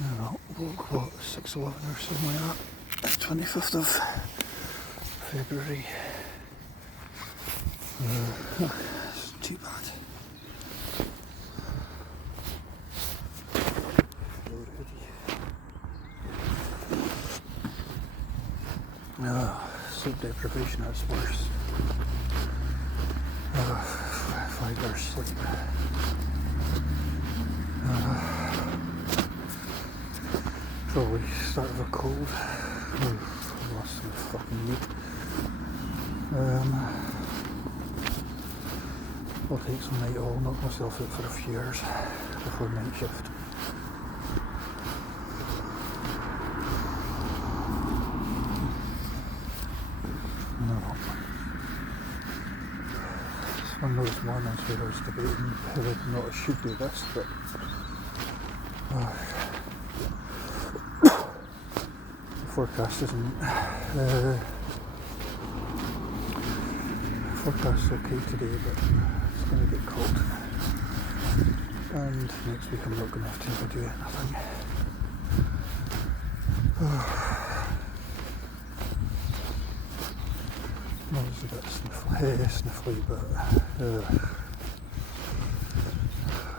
I don't know, what, 6:11 or something like that. It's 25th of February. It's too bad. No, sleep deprivation is worse. 5 hours sleep. Probably start of a cold. Lost some fucking week. I'll take some night off, knock myself out for a few hours before night shift. No. It's one of those mornings where I was debating whether or not I should do this, but the forecast isn't. Forecast's okay today, but it's going to get cold. And next week I'm not going to have time to do anything. Nose a bit sniffly, but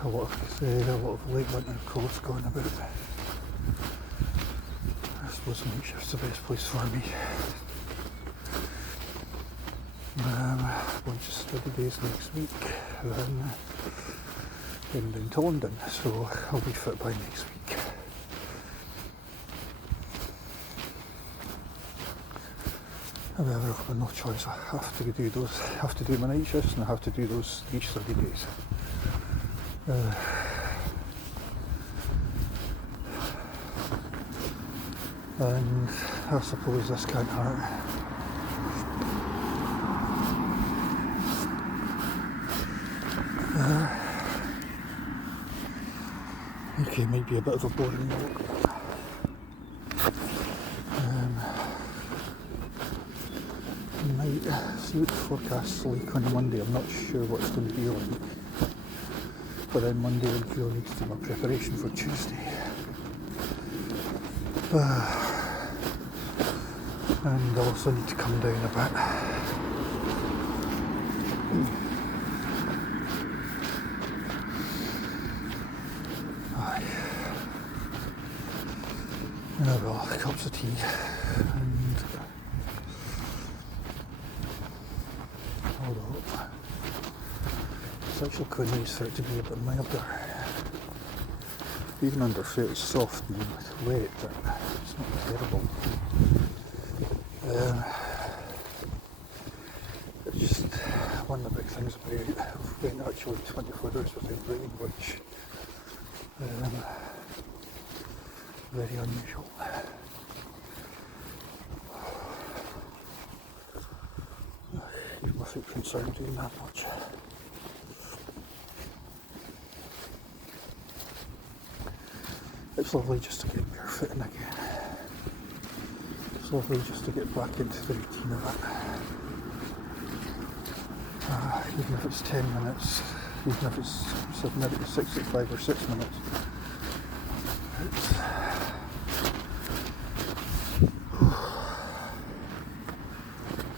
a lot of late winter colds going about. I suppose night shift's the best place for me. Bunch of study days next week, then heading down to London, so I'll be fit by next week. However, I've got no choice. I have to do my night shifts, and I have to do those 3 study days. And I suppose this can't hurt. Okay, maybe a bit of a boring walk. Might see what the forecast's like on Monday. I'm not sure what it's going to be like. But then Monday I really need to do my preparation for Tuesday. And I also need to come down a bit. Well, cups of tea and hold up. It's actually quite nice for it to be a bit milder. Even under foot it's soft and wet, but it's not terrible. It's just one of the big things about it. I've went actually 24 hours without rain, which very unusual. Even my footprints aren't doing that much. It's lovely just to get barefooting again. It's lovely just to get back into the routine of it. Even if it's 10 minutes, even if it's 65 or 6 minutes, it's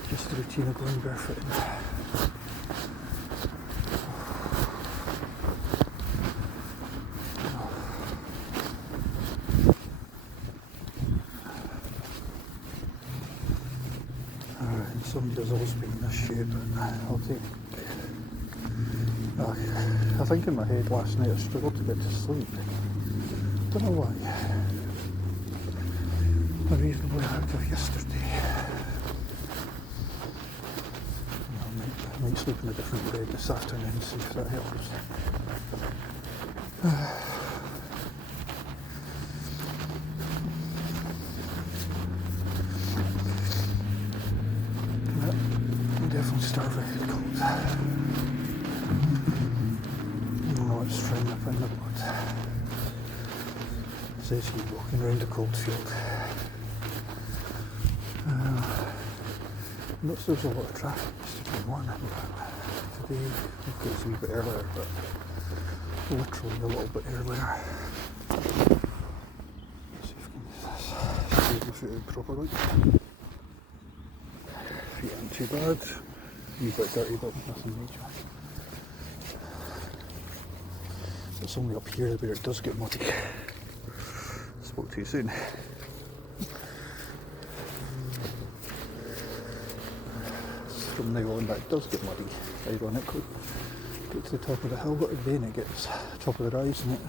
just the routine of going barefooting. Somebody does always be in this shade, but I'll take it. I think in my head last night I struggled to get to sleep. Don't know why. I'm reasonably active yesterday. I might sleep in a different bed this afternoon and see if that helps. Definitely starving cold. Even though it's frying up in the blood. It's actually walking around a cold field. Noticed there was a lot of traffic yesterday morning, but today it goes a wee bit earlier, but literally a little bit earlier. fit out properly. Feet aren't too bad. A bit dirty, but nothing major. It's only up here where it does get muddy. Spoke too soon. From now on that does get muddy, ironically. Get to the top of the hill, but then it gets top of the rise, isn't it?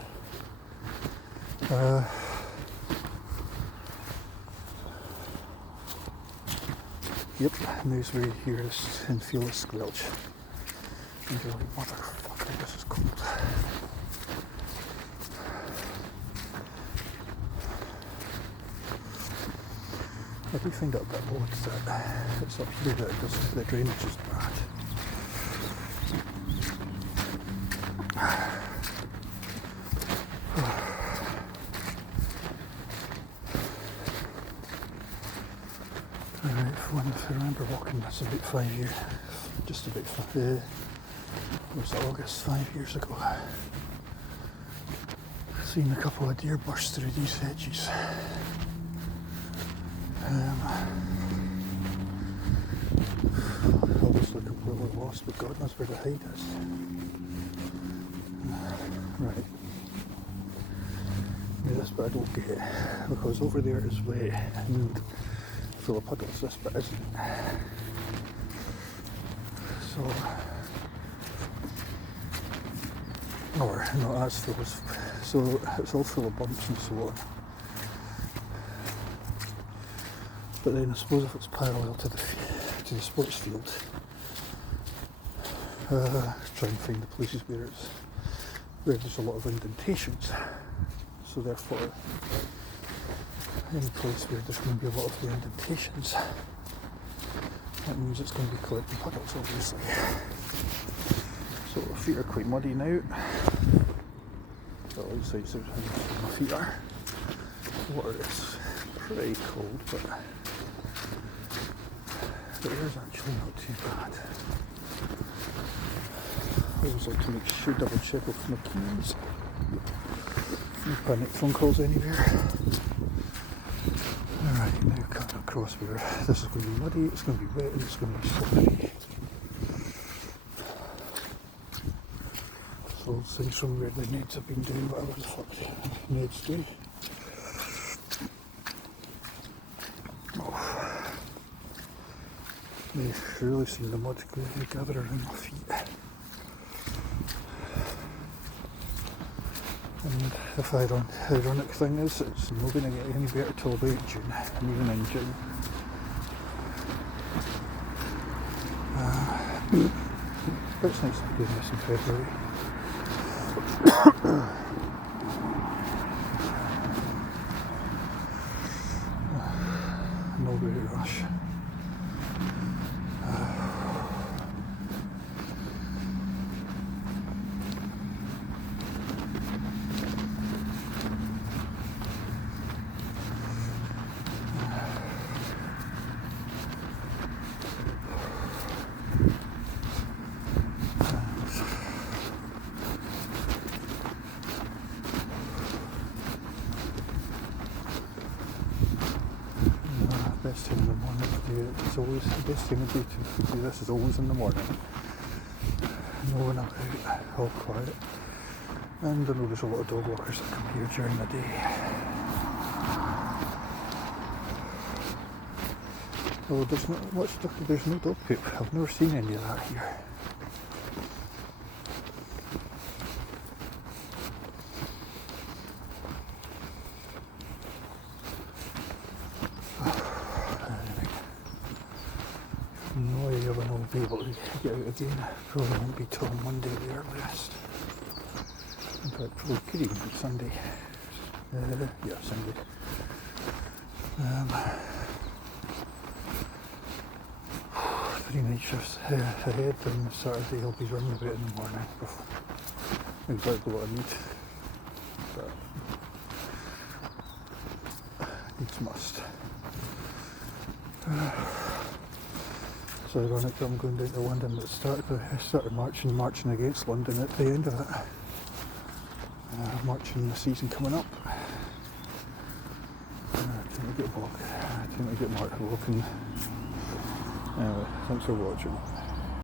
Yep, now's where you hear this and feel a squelch. And you're like, motherfucker, this is cold. I do find it a bit odd that it's up here that the drainage is bad. If I remember walking this about 5 years, just about 5, was it August, 5 years ago. Seen a couple of deer burst through these hedges. Obviously completely lost, but God knows where the hide is. Right. Now this bit I don't get, because over there is wet and full of puddles, this bit isn't. So, or not as full as, so it's all full of bumps and so on. But then I suppose if it's parallel to the sports field, try and find the places where there's a lot of indentations. So therefore, any place where there's going to be a lot of the indentations, that means it's going to be collecting puddles, obviously. So my feet are quite muddy now. Well, outside so my feet are. The water is pretty cold, but the air's actually not too bad. I always like to make sure, double check with my keys. No panic phone calls anywhere. Alright, now cutting across where this is going to be muddy, it's going to be wet, and it's going to be slippery. So things from where the neds have been doing whatever the fuck the neds do. You've really seen the mud gather around my feet. And the ironic thing is, it's not going to get any better till about June, and even in June. It's nice to be doing this in February. No great rush. Best thing in the morning to do it. It's always the best thing to do this is always in the morning. No one about, all quiet. And I know there's a lot of dog walkers that come here during the day. Although there's not much, there's no dog poop. I've never seen any of that here. No idea when I'll be able to get out again. Probably won't be till Monday at the earliest. In fact, probably could even be Sunday. Yeah, Sunday. 3 night shifts ahead, and Saturday I'll be running about in the morning. Exactly what I need. But needs must. It's ironic that I'm going down to London at the start of marching against London at the end of it. Marching the season coming up. get a walk. I think I get more walking. Anyway, thanks for watching.